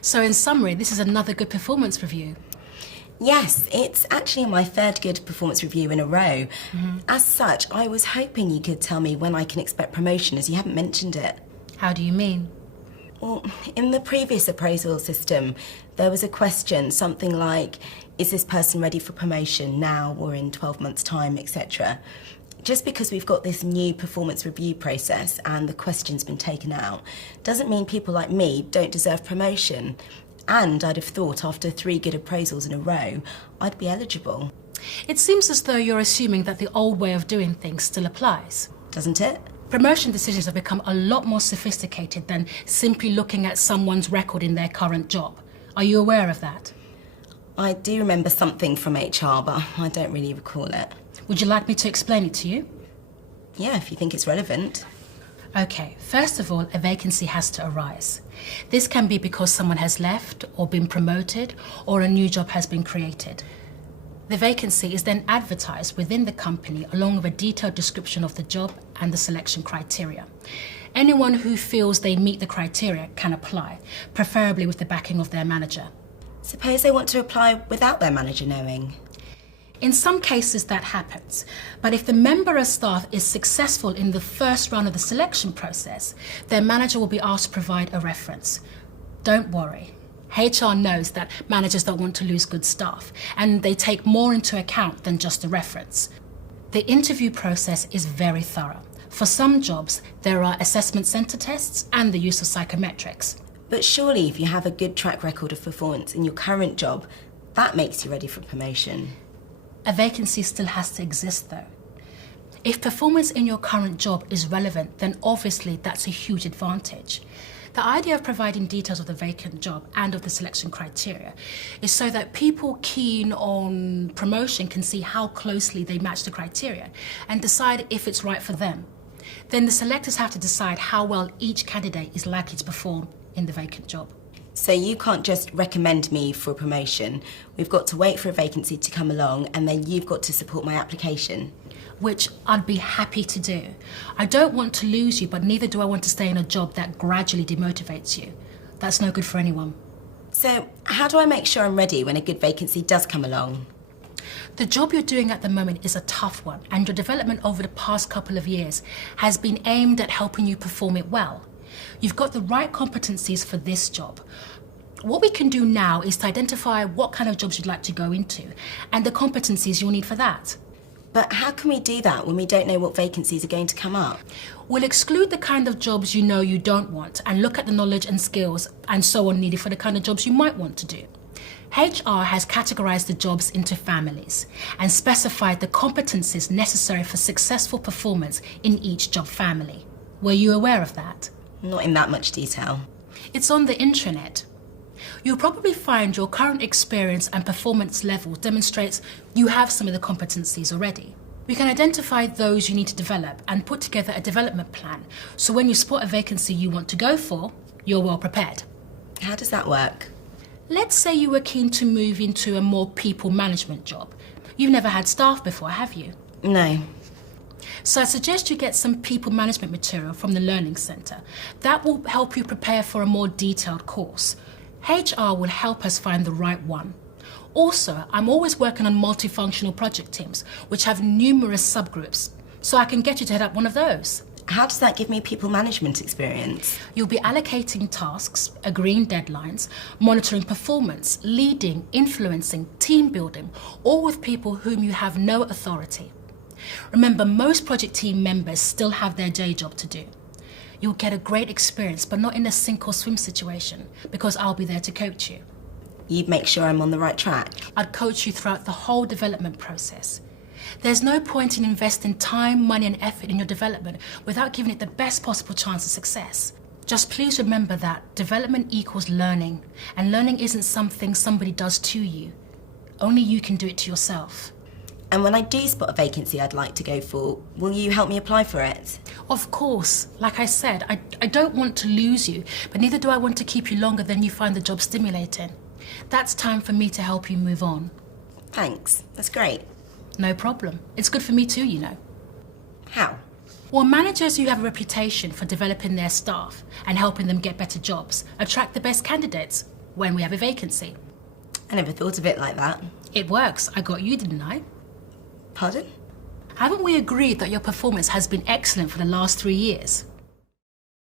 So in summary, this is another good performance review. Yes, it's actually my third good performance review in a row. As such, I was hoping you could tell me when I can expect promotion, as you haven't mentioned it. How do you mean? Well, in the previous appraisal system, there was a question, something like, is this person ready for promotion now or in 12 months' time, etc. Just because we've got this new performance review process and the question's been taken out, doesn't mean people like me don't deserve promotion. And I'd have thought after 3 good appraisals in a row, I'd be eligible. It seems as though you're assuming that the old way of doing things still applies. Doesn't it? Promotion decisions have become a lot more sophisticated than simply looking at someone's record in their current job. Are you aware of that? I do remember something from HR, but I don't really recall it. Would you like me to explain it to you? Yeah, if you think it's relevant. Okay, first of all, a vacancy has to arise. This can be because someone has left or been promoted or a new job has been created. The vacancy is then advertised within the company along with a detailed description of the job and the selection criteria. Anyone who feels they meet the criteria can apply, preferably with the backing of their manager. Suppose they want to apply without their manager knowing. In some cases that happens, but if the member of staff is successful in the first round of the selection process, their manager will be asked to provide a reference. Don't worry. HR knows that managers don't want to lose good staff, and they take more into account than just a reference. The interview process is very thorough. For some jobs, there are assessment centre tests and the use of psychometrics. But surely if you have a good track record of performance in your current job, that makes you ready for promotion. A vacancy still has to exist though. If performance in your current job is relevant, then obviously that's a huge advantage. The idea of providing details of the vacant job and of the selection criteria is so that people keen on promotion can see how closely they match the criteria and decide if it's right for them. Then the selectors have to decide how well each candidate is likely to perform in the vacant job. So you can't just recommend me for a promotion. We've got to wait for a vacancy to come along and then you've got to support my application. Which I'd be happy to do. I don't want to lose you, but neither do I want to stay in a job that gradually demotivates you. That's no good for anyone. So how do I make sure I'm ready when a good vacancy does come along? The job you're doing at the moment is a tough one, and your development over the past couple of years has been aimed at helping you perform it well. You've got the right competencies for this job. What we can do now is to identify what kind of jobs you'd like to go into and the competencies you'll need for that. But how can we do that when we don't know what vacancies are going to come up? We'll exclude the kind of jobs you know you don't want and look at the knowledge and skills and so on needed for the kind of jobs you might want to do. HR has categorised the jobs into families and specified the competencies necessary for successful performance in each job family. Were you aware of that? Not in that much detail. It's on the intranet. You'll probably find your current experience and performance level demonstrates you have some of the competencies already. We can identify those you need to develop and put together a development plan, so when you spot a vacancy you want to go for, you're well prepared. How does that work? Let's say you were keen to move into a more people management job. You've never had staff before, have you? No. So I suggest you get some people management material from the Learning Centre. That will help you prepare for a more detailed course. HR will help us find the right one. Also, I'm always working on multifunctional project teams, which have numerous subgroups, so I can get you to head up one of those. How does that give me people management experience? You'll be allocating tasks, agreeing deadlines, monitoring performance, leading, influencing, team building, all with people whom you have no authority. Remember, most project team members still have their day job to do. You'll get a great experience, but not in a sink or swim situation, because I'll be there to coach you. You'd make sure I'm on the right track. I'd coach you throughout the whole development process. There's no point in investing time, money and effort in your development without giving it the best possible chance of success. Just please remember that development equals learning, and learning isn't something somebody does to you. Only you can do it to yourself. And when I do spot a vacancy I'd like to go for, will you help me apply for it? Of course. Like I said, I don't want to lose you, but neither do I want to keep you longer than you find the job stimulating. That's time for me to help you move on. Thanks. That's great. No problem. It's good for me too, you know. How? Well, managers who have a reputation for developing their staff and helping them get better jobs attract the best candidates. when we have a vacancy. I never thought of it like that. It works. I got you, didn't I? Pardon? Haven't we agreed that your performance has been excellent for the last 3 years?